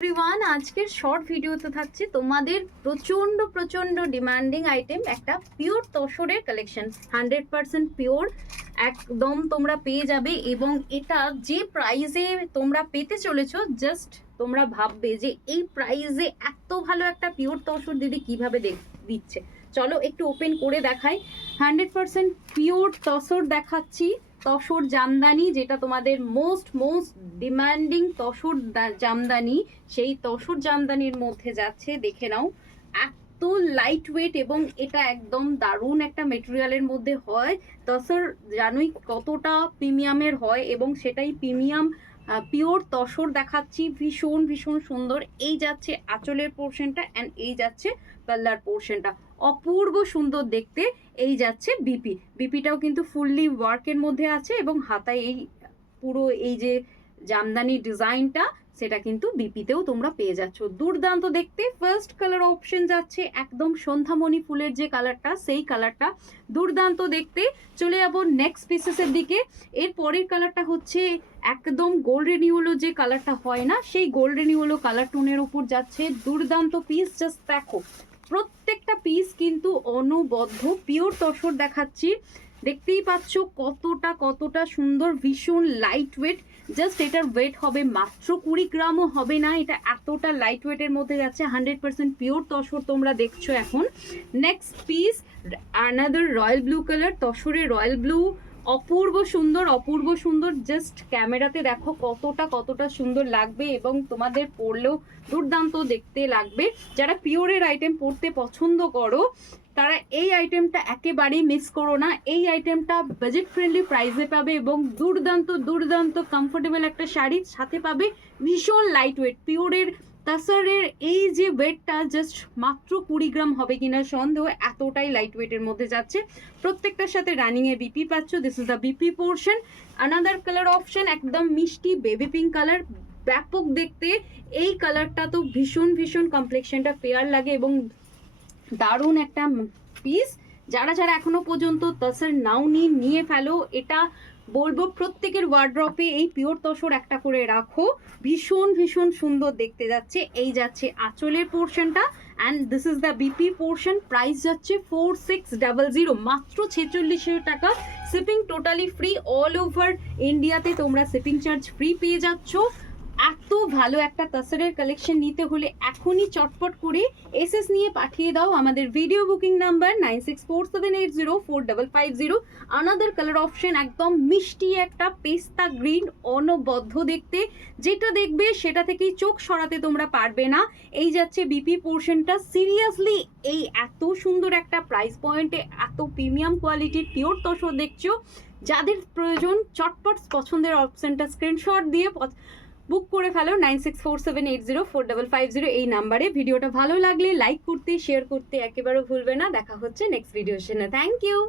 Everyone, আজকের short ভিডিওতে থাকছে তোমাদের প্রচন্ড ডিমান্ডিং আইটেম, একটা পিওর তসরের কালেকশন। 100% পিওর একদম তোমরা পেয়ে যাবে, এবং এটা যে প্রাইসে তোমরা পেতে চলেছো, জাস্ট তোমরা ভাববে যে এই প্রাইসে এত ভালো একটা পিওর তসর দিদি কিভাবে দিচ্ছে। চলো একটু ওপেন করে দেখাই। 100% পিওর তসর দেখাচ্ছি, তসর জামদানি, যেটা তোমাদের মোস্ট ডিমান্ডিং তসর জামদানি। সেই তসর জামদানির মধ্যে যাচ্ছে, দেখে নাও এত লাইট ওয়েট, এবং এটা একদম দারুণ একটা মেটেরিয়ালের মধ্যে হয়। তসর জানোই কতটা প্রিমিয়ামের হয়, এবং সেটাই প্রিমিয়াম পিওর তসর দেখাচ্ছি। ভীষণ সুন্দর। এই যাচ্ছে আঁচলের পোর্শনটা, অ্যান্ড এই যাচ্ছে পাল্লার পোর্শনটা, অপূর্ব সুন্দর দেখতে। এই যাচ্ছে বিপিটাও কিন্তু ফুললি ওয়ার্কের মধ্যে আছে, এবং হাতায় এই পুরো এই যে জামদানি ডিজাইনটা, সেটা কিন্তু বিপিতেও তোমরা পেয়ে যাচ্ছ। দুর্দান্ত দেখতে। ফার্স্ট কালার অপশন যাচ্ছে একদম সন্ধ্যামণি ফুলের যে কালারটা, সেই কালারটা দুর্দান্ত দেখতে। চলে যাবো নেক্সট পিসেসের দিকে। এর পরের কালারটা হচ্ছে একদম গোল্ডেন ইয়েলো যে কালারটা হয় না, সেই গোল্ডেন ইয়েলো কালার টোনের উপর যাচ্ছে। দুর্দান্ত পিস, জাস্ট দেখো প্রত্যেকটা পিস কিন্তু অনবদ্য পিওর তসর দেখাচ্ছি। দেখতেই পাচ্ছ কতটা সুন্দর, ভীষণ লাইট ওয়েট। জাস্ট এটার ওয়েট হবে মাত্র 20 গ্রামও হবে না, এটা এতটা লাইট ওয়েটের মধ্যে যাচ্ছে। 100% পিওর তসর তোমরা দেখছো এখন। Next piece another royal blue colour, তসরের রয়্যাল ব্লু, অপূর্ব সুন্দর। জাস্ট ক্যামেরাতে দেখো কতটা সুন্দর লাগবে, এবং তোমাদের পরলেও দুর্দান্ত দেখতে লাগবে। যারা পিওরের আইটেম পরতে পছন্দ করো, তারা এই আইটেমটা একেবারেই মিস করো না। এই আইটেমটা বাজেট ফ্রেন্ডলি প্রাইসে পাবে, এবং দুর্দান্ত কমফোর্টেবল একটা শাড়ির সাথে পাবে। ভীষণ লাইট ওয়েট পিওরের তাসারের এই যে ওয়েটটা জাস্ট মাত্র 20 গ্রাম হবে কিনা সন্দেহ, এতটাই লাইট ওয়েটের মধ্যে যাচ্ছে। প্রত্যেকটার সাথে রানিং এ বিপি পাচ্ছ। This is the BP portion. Another colour option একদম মিষ্টি বেবি পিঙ্ক কালার, ব্যাপক দেখতে। এই কালারটা তো ভীষণ কমপ্লেক্সনটা ফেয়ার লাগে, এবং দারুণ একটা পিস। যারা এখনো পর্যন্ত তসর নাও নিয়ে ফেলো। এটা বলবো প্রত্যেকের ওয়ার্ড্রপে এই পিওর তসর একটা করে রাখো। ভীষণ সুন্দর দেখতে যাচ্ছে। এই যাচ্ছে আঁচলের পোর্শনটা, and this is the BP portion. Price যাচ্ছে 4600, মাত্র 4600 টাকা। Shipping totally free, all over ইন্ডিয়াতে তোমরা শিপিং চার্জ ফ্রি পেয়ে যাচ্ছ। এত ভালো একটা তসরের কালেকশন নিতে হলে এখনই চটপট করে এসএস নিয়ে পাঠিয়ে দাও আমাদের video booking number 9647804550। Another colour option একদম মিষ্টি একটা পেস্তা গ্রিন, অনবদ্য দেখতে। যেটা দেখবে সেটা থেকেই চোখ সরাতে তোমরা পারবে না। এই যাচ্ছে বিপি পোর্শনটা। সিরিয়াসলি এই এত সুন্দর একটা প্রাইস পয়েন্টে এত প্রিমিয়াম কোয়ালিটির পিওর তসর দেখছো, যাদের প্রয়োজন চটপট পছন্দের অপশনটা স্ক্রিনশট দিয়ে বুক করে ফেলো 9647804550 এই নাম্বারে। ভিডিওটা ভালো লাগলে লাইক করতে, শেয়ার করতে একেবারে ভুলবে না। দেখা হচ্ছে নেক্সট ভিডিওর জন্য। Thank you.